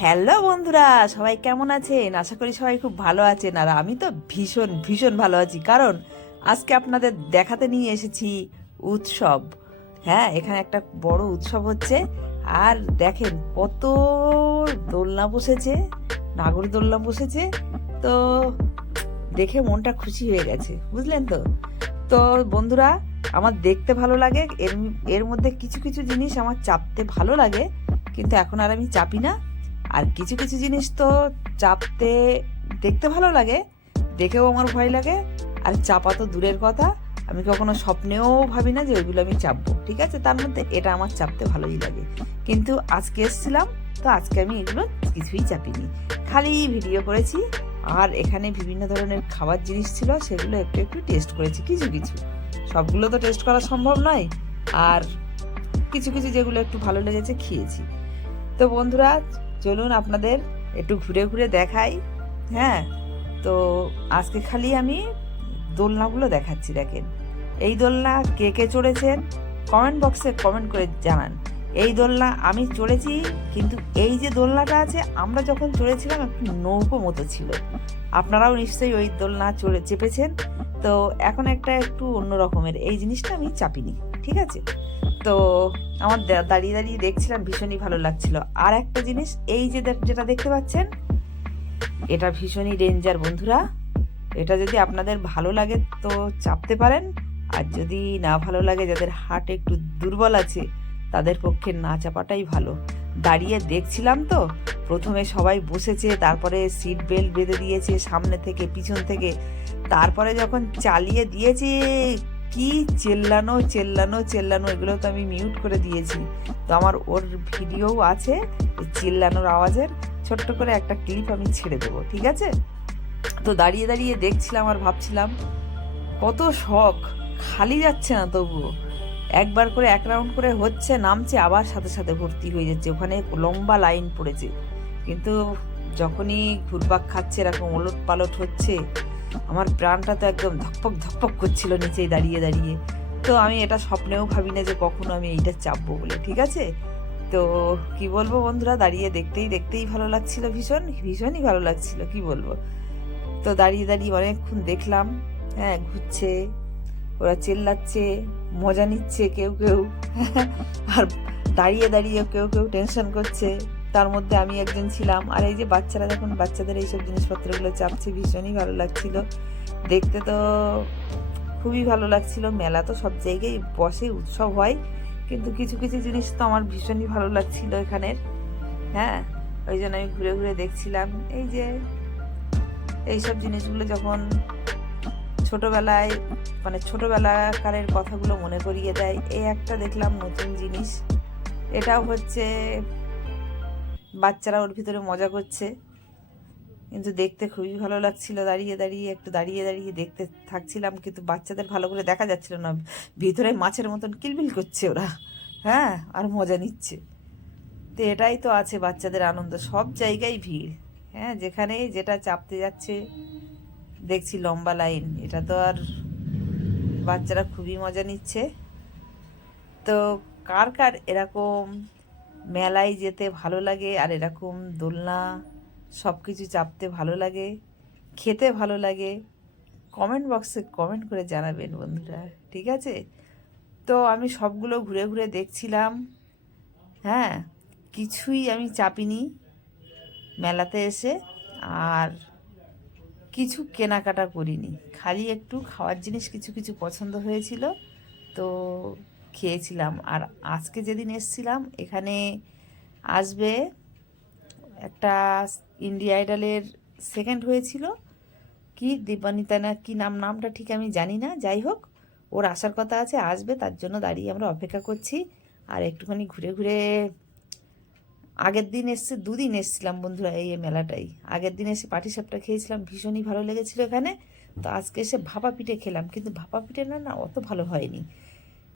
Hello বন্ধুরা, সবাই কেমন আছেন? আশা করি সবাই খুব ভালো আছেন, আর আমি তো ভীষণ ভীষণ ভালো আছি। কারণ আজকে আপনাদের দেখাতে নিয়ে এসেছি উৎসব। হ্যাঁ এখানে একটা বড় উৎসব হচ্ছে। আর দেখেন কত দোলনা বসেছে, নাগর দোলনা বসেছে। তো দেখে মনটা খুশি হয়ে গেছে, বুঝলেন তো? তো বন্ধুরা, আমার দেখতে ভালো লাগে, এর এর মধ্যে কিছু কিছু জিনিস আমার চাপতে ভালো লাগে, কিন্তু এখন আর আমি চাপি না। আর কিছু কিছু জিনিস তো চাপতে দেখতে ভালো লাগে, দেখেও আমার ভয় লাগে। আর চাপা তো দূরের কথা, আমি কখনো স্বপ্নেও ভাবি না যে ওইগুলো আমি চাপবো, ঠিক আছে? তার মধ্যে এটা আমার চাপতে ভালোই লাগে। কিন্তু আজকে এসেছিলাম, তো আজকে আমি এগুলো কিছুই চাপিনি। খালি ভিডিও করেছি, আর এখানে বিভিন্ন ধরনের খাবার জিনিস ছিল, সেগুলো একটু একটু টেস্ট করেছি, কিছু কিছু। সবগুলো তো টেস্ট করা সম্ভব নয়, আর কিছু কিছু যেগুলো একটু ভালো লেগেছে, খেয়েছি। তো বন্ধুরা চলুন আপনাদের একটু ঘুরে ঘুরে দেখাই হ্যাঁ? তো আজকে খালি আমি দোলনাগুলো দেখাচ্ছি, দেখেন। এই দোলনা কে কে চড়েছেন? কমেন্ট বক্সে কমেন্ট করে জানান। এই দোলনা আমি চড়েছি, কিন্তু এই যে দোলনাটা আছে, আমরা যখন চড়েছিলাম, একটু নৌকো মতো ছিল। আপনারাও নিশ্চয়ই ওই দোলনা চড়ে চেপেছেন। তো এখন একটা একটু অন্য রকমের, এই জিনিসটা আমি চাপিনি, ঠিক আছে? তো আমার দাঁড়িয়ে দাঁড়িয়ে দেখছিলাম, ভীষণই ভালো লাগছিল। আর একটা জিনিস, এই যে যেটা দেখতে পাচ্ছেন, এটা ভীষণই ডেঞ্জার বন্ধুরা। এটা যদি আপনাদের ভালো লাগে তো চাপতে পারেন, আর যদি না ভালো লাগে, যাদের হার্ট একটু দুর্বল আছে, তাদের পক্ষে না চাপাটাই ভালো। দাঁড়িয়ে দেখছিলাম তো, প্রথমে সবাই বসেছে, তারপরে সিট বেল্ট বেঁধে দিয়েছে, সামনে থেকে, পিছন থেকে। তারপরে যখন চালিয়ে দিয়েছে কি চেল্লানো চেল্লানো চেল্লানো এগুলো তো আমি মিউট করে দিয়েছি। তো আমার ওর ভিডিও আছে চেল্লানোর আওয়াজের। ছোট্ট করে একটা ক্লিপ আমি ছেড়ে দেবো, ঠিক আছে? তো দাঁড়িয়ে দাঁড়িয়ে দেখছিলাম আর ভাবছিলাম, কত শখ, খালি যাচ্ছে না তবুও। একবার করে এক রাউন্ড করে হচ্ছে, নামছে, আবার সাথে সাথে ভর্তি হয়ে যাচ্ছে। ওখানে লম্বা লাইন পড়েছে। কিন্তু যখনই ঘুরপাক খাচ্ছে, এরকম ওলট পালট হচ্ছে আমার প্রাণটা তো একদম ধকপক ধকপক করছিল নিচেই দাঁড়িয়ে দাঁড়িয়ে। তো আমি এটা স্বপ্নেও ভাবি না যে কখনো আমি এইটা চাপবো বলে, ঠিক আছে? তো কি বলব বন্ধুরা, দাঁড়িয়ে দেখতেই দেখতেই ভালো লাগছিল ভীষণ, ভীষণই ভালো লাগছিল, কি বলব? তো দাঁড়িয়ে দাঁড়িয়ে অনেকক্ষণ দেখলাম হ্যাঁ ঘুরছে, ওরা চেল্লাচ্ছে, মজা নিচ্ছে কেউ কেউ, আর দাঁড়িয়ে দাঁড়িয়ে কেউ কেউ টেনশন করছে। তার মধ্যে আমি একজন ছিলাম। আর এই যে বাচ্চারা যখন বাচ্চাদের এইসব জিনিসপত্রগুলো চাপছে, ভীষণই ভালো লাগছিল। দেখতে তো খুবই ভালো লাগছিল। মেলা তো সব জায়গায় বসে উৎসব হয়, কিন্তু কিছু কিছু জিনিস তো আমার ভীষণই ভালো লাগছিল এখানের। হ্যাঁ ওই জন্য আমি ঘুরে ঘুরে দেখছিলাম। এই যে এইসব জিনিসগুলো যখন ছোটবেলায় মানে ছোটবেলাকারের কথাগুলো মনে করিয়ে দেয়, এই একটা দেখলাম নতুন জিনিস। এটাও হচ্ছে বাচ্চারা ওর ভিতরে মজা করছে। কিন্তু দেখতে খুবই ভালো লাগছিল। দাঁড়িয়ে দাঁড়িয়ে, একটু দাঁড়িয়ে দাঁড়িয়ে দেখতে থাকছিলাম, কিন্তু বাচ্চাদের ভালো করে দেখা যাচ্ছিল না। ভিতরে মাছের মতন কিলবিল করছে ওরা। হ্যাঁ আর মজা নিচ্ছে। তো এটাই তো আছে বাচ্চাদের আনন্দ। সব জায়গায় ভিড়। হ্যাঁ যেখানে যেটা চাপতে যাচ্ছে, দেখছি লম্বা লাইন। এটা তো আর বাচ্চারা খুবই মজা নিচ্ছে। তো কার কার এরকম মেলায় যেতে ভালো লাগে আর এরকম দোলনা সব কিছু চাপতে ভালো লাগে, খেতে ভালো লাগে কমেন্ট বক্সে কমেন্ট করে জানাবেন বন্ধুরা, ঠিক আছে? তো আমি সবগুলো ঘুরে ঘুরে দেখছিলাম হ্যাঁ কিছুই আমি চাপিনি মেলাতে এসে, আর কিছু কেনাকাটা করিনি, খালি একটু খাওয়ার জিনিস কিছু কিছু পছন্দ হয়েছিল, তো খেয়েছিলাম। আর আজকে যেদিন এসছিলাম, এখানে আসবে একটা ইন্ডিয়া আইডলের সেকেন্ড হয়েছিল। কি দীপানিতা না, কি নাম, নামটা ঠিক আমি জানি না। যাই হোক, ওর আসার কথা আছে, আসবে, তার জন্য দাঁড়িয়ে আমরা অপেক্ষা করছি। আর একটুখানি ঘুরে ঘুরে আগের দিন এসছে, দুদিন এসছিলাম বন্ধুরা এই মেলাটাই। আগের দিন এসে পাটিসাপটা খেয়েছিলাম, ভীষণই ভালো লেগেছিল এখানে। তো আজকে এসে ভাপা পিঠে খেলাম, কিন্তু ভাপা পিঠে না না, অত ভালো হয়নি।